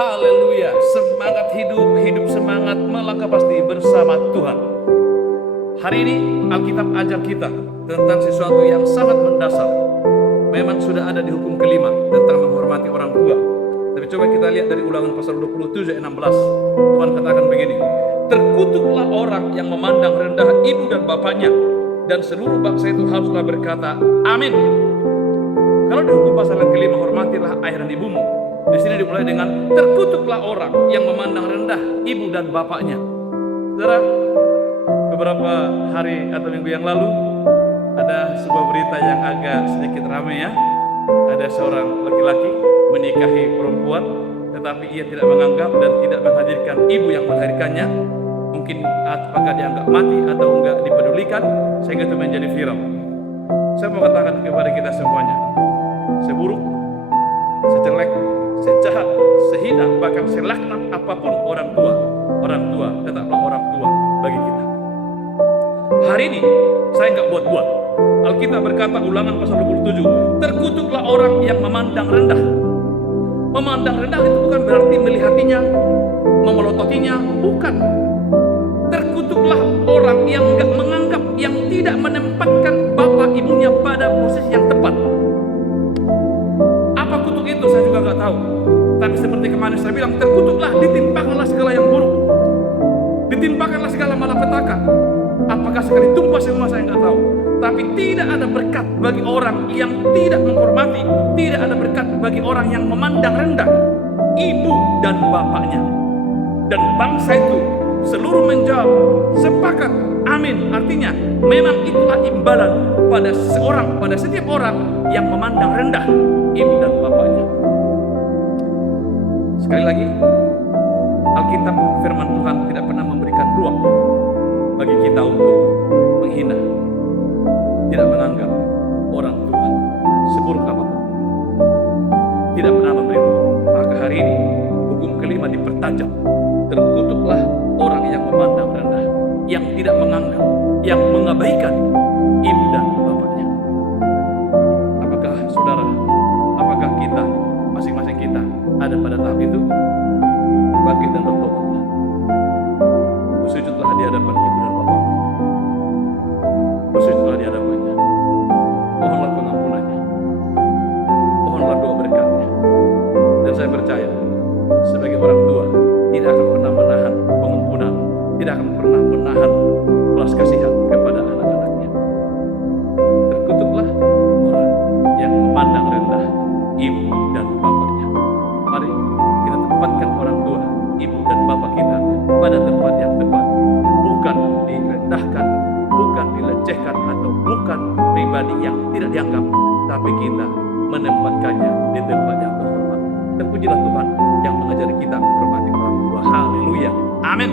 Haleluya, semangat hidup, hidup semangat, melangkah pasti bersama Tuhan. Hari ini Alkitab ajar kita tentang sesuatu yang sangat mendasar. Memang sudah ada di hukum kelima tentang menghormati orang tua. Tapi coba kita lihat dari Ulangan pasal 27 ayat 16. Tuhan katakan begini, terkutuklah orang yang memandang rendah ibu dan bapaknya, dan seluruh bangsa itu haruslah berkata, amin. Kalau di hukum pasal yang kelima, hormatilah ayah dan ibumu. Di sini dimulai dengan terkutuklah orang yang memandang rendah ibu dan bapaknya. Saudara, beberapa hari atau minggu yang lalu ada sebuah berita yang agak sedikit ramai ya. Ada seorang laki-laki menikahi perempuan, tetapi ia tidak menganggap dan tidak menghadirkan ibu yang melahirkannya. Mungkin apakah dianggap mati atau enggak dipedulikan, sehingga itu menjadi viral. Saya mau katakan kepada kita semuanya, seburuk, sejelek, sejahat, sehina, bahkan selaknat apapun orang tua tetaplah orang tua bagi kita. Hari ini saya nggak buat-buat. Alkitab berkata, Ulangan pasal 27, terkutuklah orang yang memandang rendah. Memandang rendah itu bukan berarti melihatinya, memelototinya, bukan. Terkutuklah orang yang nggak menganggap, yang tidak menempatkan bapak ibunya pada posisi yang tepat. Apa kutuk itu saya juga nggak tahu. Tapi seperti kemarin saya bilang, terkutuklah, ditimpakanlah segala yang buruk, ditimpakanlah segala malapetaka. Apakah sekali tumpah semua saya nggak tahu. Tapi tidak ada berkat bagi orang yang tidak menghormati, tidak ada berkat bagi orang yang memandang rendah ibu dan bapaknya. Dan bangsa itu seluruh menjawab sepakat, amin. Artinya memang itulah imbalan pada setiap orang yang memandang rendah ibu dan bapaknya. Sekali lagi, Alkitab firman Tuhan tidak pernah memberikan ruang bagi kita untuk menghina, tidak menganggap orang tua seburuk apapun. Tidak pernah memberi ruang. Maka hari ini hukum kelima dipertajam. Terkutuklah orang yang memandang rendah, yang tidak menganggap, yang mengabaikan ibu dan bapaknya. Apakah saudara, apakah kita, masing-masing kita ada pada tahap itu? Bangkit dan bertobatlah. Bersujudlah di hadapan ibu dan bapak. Bersujudlah di hadapannya. Mohonlah pengampunannya. Mohonlah doa berkatnya. Dan saya percaya, sebagai orang tua, tidak akan pernah menahan pengampunan, tidak akan pernah menahan belas kasihan kepada anak-anaknya. Terkutuklah orang yang memandang rendah ibu dan bapaknya. Mari kita tempatkan orang tua, ibu dan bapak kita pada tempat yang tepat. Bukan direndahkan, bukan dilecehkan, atau bukan pribadi yang tidak dianggap, tapi kita menempatkannya di tempat yang terhormat. Terpujilah Tuhan yang mengajari kita menghormati orang tua. Haleluya. Amin.